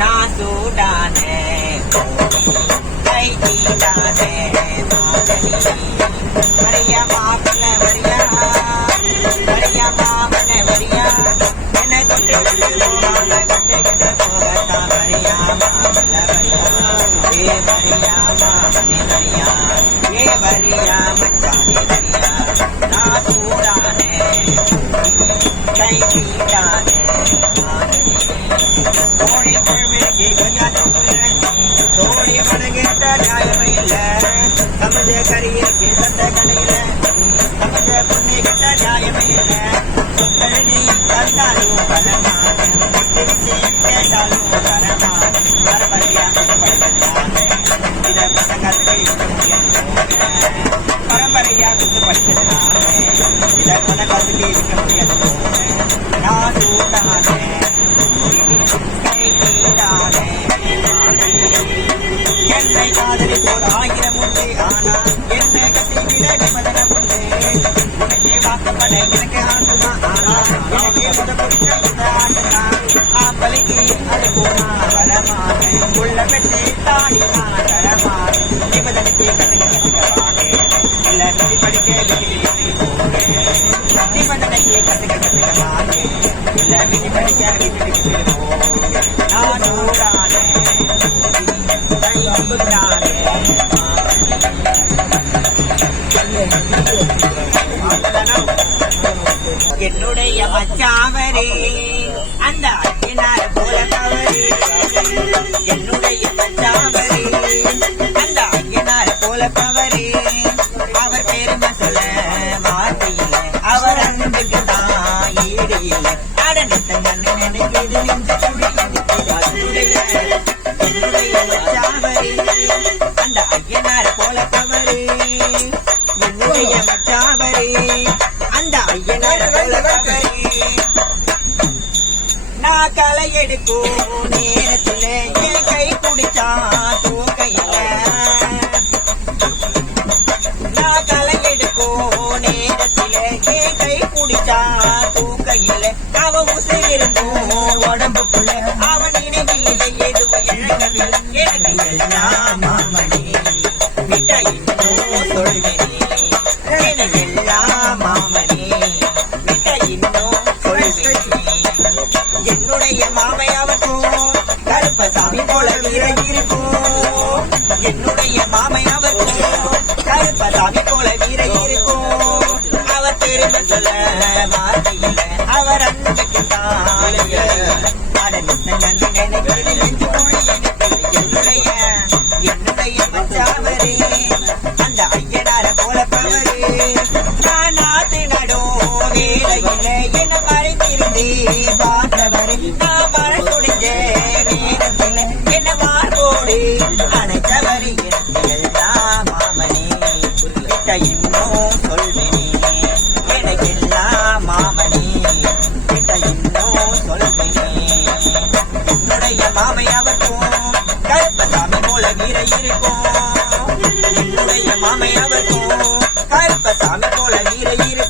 நான் சூடானே கை தீடானே வரியா மாப்பிள்ள வரியா வரியா மாமன வரியா என்னை கொண்டு போகாம கொண்டு போகத்தான் வரியா மாப்பிள்ள வரியா ஏ வரியா மாமனே வரியா ஏ வரியா மச்சானே வரியா நான் சூடானே கை தீடானே கோழி கொள்வேக்கு கொஞ்சம் கோழி மனங்கேட்ட நியாயமே இல்ல சமஜ கரியிற்கு சத்த கடையில சமஜ பொண்ணு கிட்ட நியாயமே இல்ல சொத்தழி தந்தாலும் வரமான் விஷயம் கேட்டாலும் வரமான் பரம்பரையா குத்து படிச்சதுனால இத பணக்காசுக்கு இருக்க முடியாது நான் சூடானே என்னை காதலிப்போர் 1000 உண்டு ஆனா என்னை கட்டி விட நிபந்தனம் உண்டு உனக்கே வாக்கப்பட எனக்கு ஆண்டுமா ஆனா எனக்கே முத பிடிச்ச இந்த ஆண்டுதான் ஆம்பளைக்கு அது போனா வரமாட்டேன் உள்ள பெற்று தாடி நான் வரமாட்டேன் நிபந்தனைக்கு கட்டுவானே இல்ல கட்டி படிக்க நிபந்தனைக்கு கட்டுவானே இல்ல விதி படிக்க வீட்டுக்கு நான் சூடானே என்னுடைய மச்சாவரே அந்த அக்கினார போல தவறே என்னுடைய மச்சாவரே அந்த அக்கினார போல தவறே அவர் பெருமை சொல்ல வார்த்தையில அவர் அன்புக்கு தான் ஈடு இல்லை அடனத்த கண்ணு நினைக்கிறது நெஞ்ச என்னுடைய மச்சாவரே அந்த ஐயனார போல தவறே என்னுடைய மச்சாவரே அந்த ஐயனார போல தவறே நான் களை எடுக்கும் நேரத்துல என் கை குடிச்சா தூக்கையில நான் களை எடுக்கும் நேரத்துல என் கை குடிச்சா தூக்கையில அவ உசிருக்கும் உடம்புக்குள்ள அவன் நினைவில்லை எதுவும் இழக்கவில்லை எனக்கு எல்லாம் மாமணி விட்ட இன்னும் சொல்வேனே எனக்கு எல்லாம் மாமணி விட்ட இன்னும் சொல்வேனே என்னுடைய மாமையாவர்க்கும் கருப்பசாமி போல வீர இருக்கும் என்னுடைய மாமையாவர்க்கும் கருப்பசாமி போல வீர இருக்கும் அவர் பெருமை சொல்ல வார்த்தையில அவர் அன்புக்கு தான் என்னுடைய மச்சாவரே அந்த ஐயனார போல பவரே நான் நாத்து நடும் வேலையில என்ன மறைந்திருந்தே பார்த்தவரே நான் மழை துடிஞ்ச நேரத்தில் என்ன மார்போடு அணைச்சவரே எல்லாம் மாமனே கிட்ட இன்னும் சொல்வேனே எனக்கு எல்லாம் மாமனே கிட்ட இன்னும் சொல்வேனே என்னுடைய மாமையாவர்க்கும் கருப்பசாமி போல வீர இருக்கும் என்னுடைய மாமையாவர்க்கும் கருப்பசாமி போல வீர இருக்கும்